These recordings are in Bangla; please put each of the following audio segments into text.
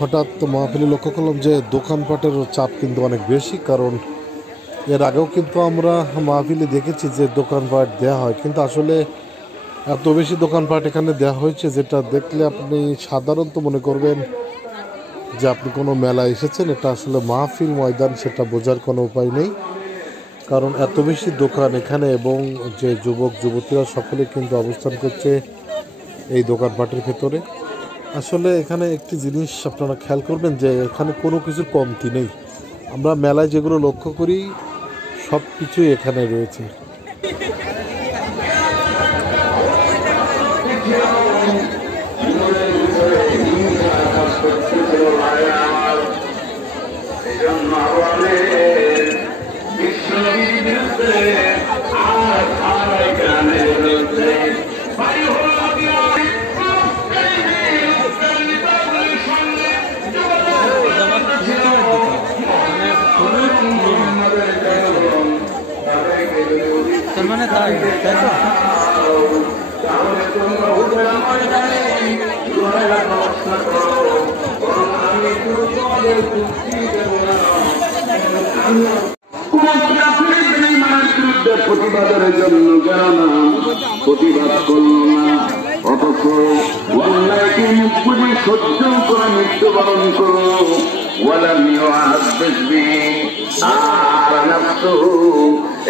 হঠাৎ মাহফিলে লক্ষ্য করলাম যে দোকানপাটের চাপ কিন্তু অনেক বেশি, কারণ এর আগেও কিন্তু আমরা মাহফিলে দেখেছি যে দোকানপাট দেয়া হয়, কিন্তু আসলে এত বেশি দোকানপাট এখানে দেওয়া হয়েছে যেটা দেখলে আপনি সাধারণত মনে করবেন যে আপনি কোনো মেলায় এসেছেন। এটা আসলে মাহফিল ময়দান, সেটা বোঝার কোনো উপায় নেই, কারণ এত বেশি দোকান এখানে এবং যে যুবক যুবতীরা সকলে কিন্তু অবস্থান করছে এই দোকানপাটের ভেতরে। আসলে এখানে একটি জিনিস আপনারা খেয়াল করবেন যে এখানে কোনো কিছুর কমতি নেই। আমরা মেলায় যেগুলো লক্ষ্য করি সব কিছুই এখানে রয়েছে। তার মানে তাই তাই তো প্রতিবাদের জন্য কেন প্রতিবাদ করল না, অথচ অন্যায়কে মুখ বুঝে সহ্য করে মৃত্যুবরণ করল।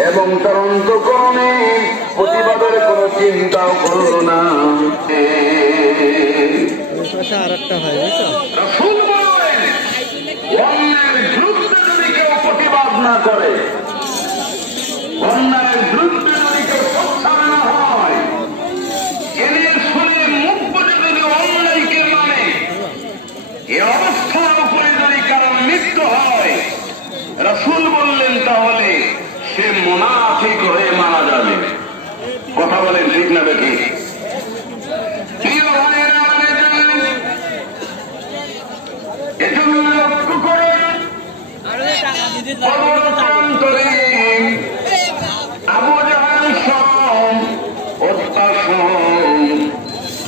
এবং তার অন্তঃকরণে প্রতিবাদের কোন চিন্তাও করল না। আর একটা হয় বুঝছো, অন্যায়ের বিরুদ্ধে যদি কেউ প্রতিবাদ না করে, অন্যায়ের বিরুদ্ধে যদি কেউ সোচ্চার না হয়, এনে শুনে মুখ বুঝে যদি অন্যায়কে মানে, এ অবস্থার উপরে যদি কারণ মৃত্যু হয়, রাসূল বললেন তাহলে সে মুনাফিক হয়ে মারা যাবে। কথা বলেন ঠিক না বেঠি? এজন্য লক্ষ্য করে আবু জাহাল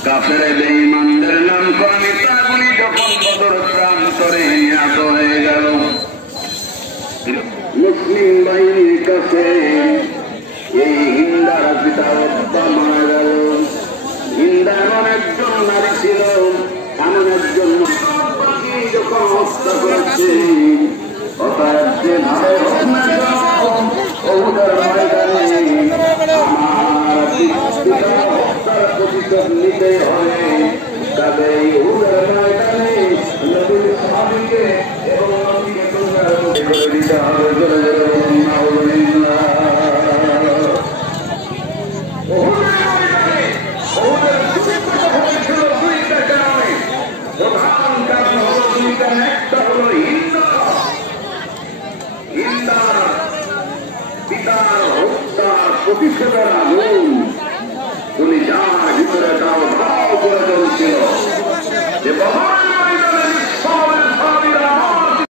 কাফের বেঈমানদের নাম করে তাগুলি যখন বদর প্রান্তরে নিহত হয়ে গেল, মুসলিম বাহিনীর কাছে এই হিন্দার পিতা উতবা মারা গেল। হিন্দা এমন একজন নারী ছিল, এমন একজন যখন হত্যা করেছে, অর্থাৎ যে ভাবে হোক না ওহুদের ময়দানে আমার পিতা হত্যার প্রতিশোধ নিতে হবে। তবে ওহুদের ময়দানে নবীর সাহাবীকে এবং নবীকে করে দিতে হবে। জোরে জোরে বলুন নাউজুবিল্লাহ। ওহুদের ময়দানে ওহুদের যুদ্ধ হয়েছিল দুইটা কারণে, প্রধান কারণ হলো দুইটা। একটা হলো হিন্দার পিতার হত্যার প্রতিশোধের আগুন,